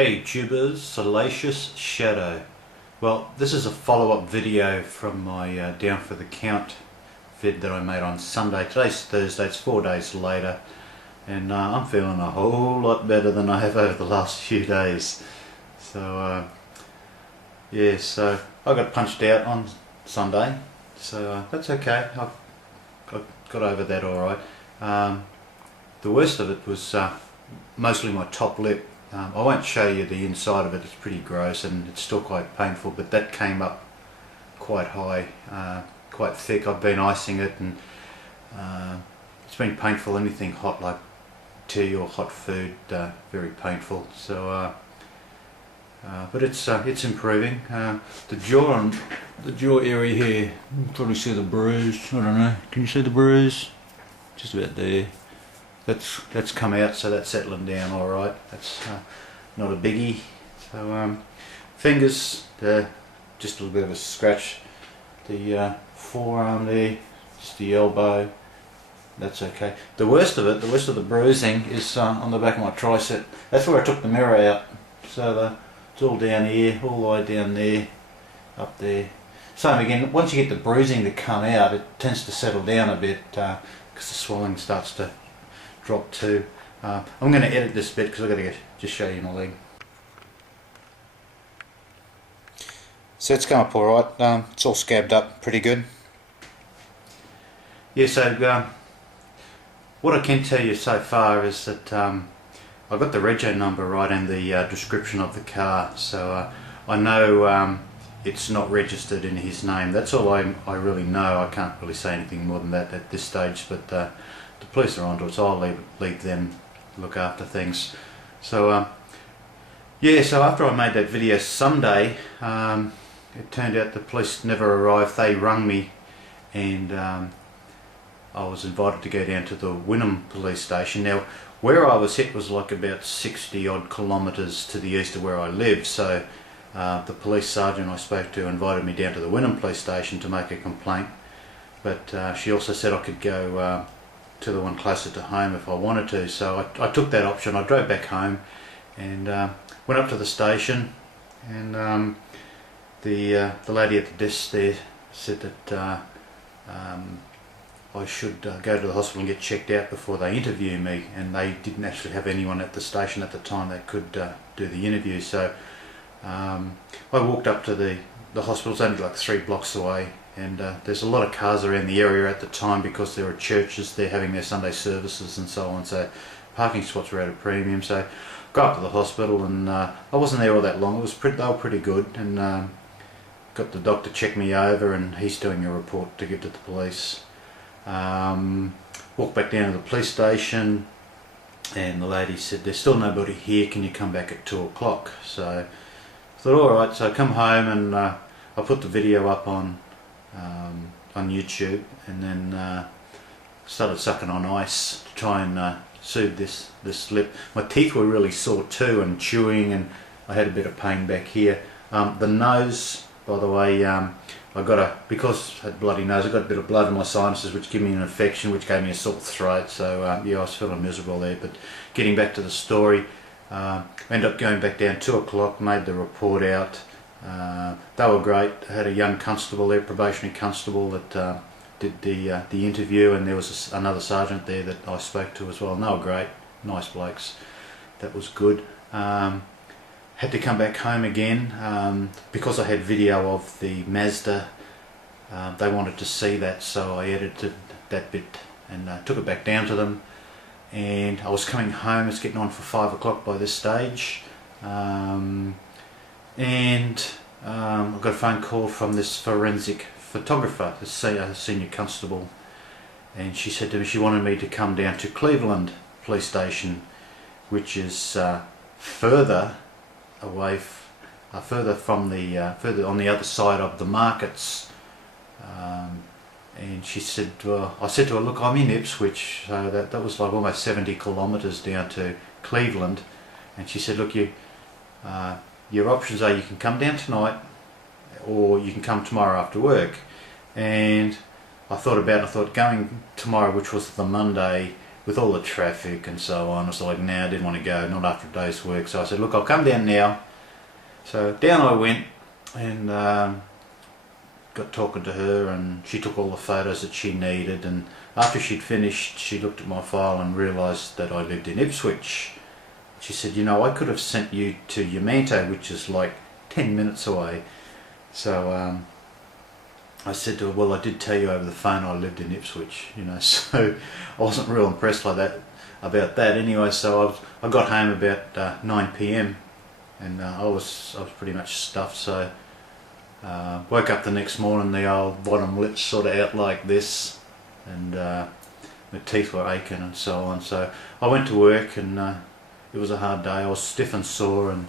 Hey tubers, Salacious Shadow. Well, this is a follow-up video from my Down for the Count vid that I made on Sunday. Today's Thursday, it's 4 days later, and I'm feeling a whole lot better than I have over the last few days. So yeah, so I got punched out on Sunday, so that's okay. I got over that alright. The worst of it was mostly my top lip. I won't show you the inside of it, it's pretty gross and it's still quite painful, but that came up quite high, quite thick. I've been icing it, and it's been painful. Anything hot like tea or hot food, very painful. So but it's improving. The jaw area here, you can probably see the bruise. I don't know, can you see the bruise? Just about there. That's come out, so that's settling down all right. That's not a biggie. So fingers, just a little bit of a scratch. The forearm there, just the elbow. That's okay. The worst of the bruising is on the back of my tricep. That's where I took the mirror out. So it's all down here, all the way down there, up there. Same again. Once you get the bruising to come out, it tends to settle down a bit because the swelling starts to drop too. I'm going to edit this bit because I've got to just show you my leg. So it's come up alright, it's all scabbed up pretty good. Yeah, so what I can tell you so far is that I got the rego number right in the description of the car, so I know it's not registered in his name. That's all I really know. I can't really say anything more than that at this stage, but the police are onto it, so I'll leave them look after things. So yeah, so after I made that video Sunday, it turned out the police never arrived. They rung me, and I was invited to go down to the Wynnum police station. Now, where I was hit was like about 60 odd kilometres to the east of where I live, so the police sergeant I spoke to invited me down to the Wynnum police station to make a complaint, but she also said I could go to the one closer to home if I wanted to. So I took that option. I drove back home and went up to the station, and the lady at the desk there said that I should go to the hospital and get checked out before they interview me, and they didn't actually have anyone at the station at the time that could do the interview. So I walked up to the hospital. It's only like 3 blocks away, and there's a lot of cars around the area at the time because there are churches there having their Sunday services and so on, so parking spots were at a premium. So I got up to the hospital, and I wasn't there all that long. They were pretty good, and got the doctor check me over, and he's doing a report to give to the police. Walked back down to the police station, and the lady said, "There's still nobody here, can you come back at 2 o'clock?" So I thought, alright, so I come home, and I put the video up on YouTube, and then started sucking on ice to try and soothe this lip. My teeth were really sore too, and chewing, and I had a bit of pain back here. The nose, by the way, because I had a bloody nose, I got a bit of blood in my sinuses, which gave me an infection, which gave me a sore throat. So yeah, I was feeling miserable there. But getting back to the story, I ended up going back down 2 o'clock, made the report out. They were great. I had a young constable there, probationary constable, that did the interview, and there was another sergeant there that I spoke to as well, and they were great, nice blokes. That was good. Had to come back home again because I had video of the Mazda. They wanted to see that, so I edited that bit and took it back down to them. And I was coming home. It's getting on for 5 o'clock by this stage. And I got a phone call from this forensic photographer, the senior constable, and she said to me she wanted me to come down to Cleveland police station, which is further away, further from the further on the other side of the markets. And she said, well, I said to her, look, I'm in Ipswich, so that was like almost 70 kilometres down to Cleveland. And she said, look, your options are you can come down tonight, or you can come tomorrow after work. And I thought about it, I thought going tomorrow, which was the Monday, with all the traffic and so on, I was like, nah, I didn't want to go, not after a day's work. So I said, look, I'll come down now. So down I went, and got talking to her, and she took all the photos that she needed, and after she'd finished, she looked at my file and realised that I lived in Ipswich. She said, you know, I could have sent you to Yamanto, which is like 10 minutes away. So I said to her, well, I did tell you over the phone I lived in Ipswich, you know, so I wasn't real impressed like that about that anyway. So I got home about 9 PM, and I was pretty much stuffed. So woke up the next morning, the old bottom lips sort of out like this, and my teeth were aching and so on. So I went to work, and it was a hard day. I was stiff and sore, and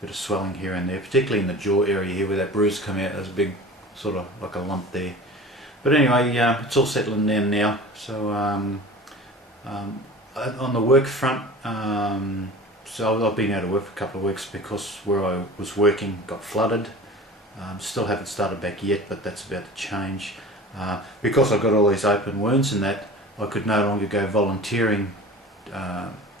bit of swelling here and there, particularly in the jaw area here where that bruise come out. There's a big sort of like a lump there. But anyway, it's all settling down now. So on the work front, so I've been out of work for a couple of weeks because where I was working got flooded. Still haven't started back yet, but that's about to change. Because I've got all these open wounds and that, I could no longer go volunteering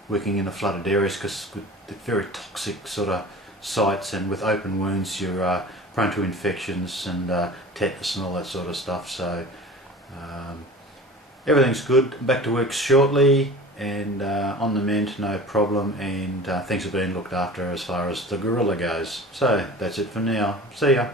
working in the flooded areas, because they're very toxic sort of sites, and with open wounds you're prone to infections and tetanus and all that sort of stuff. So everything's good. Back to work shortly, and on the mend, no problem, and things are being looked after as far as the gorilla goes. So that's it for now. See ya.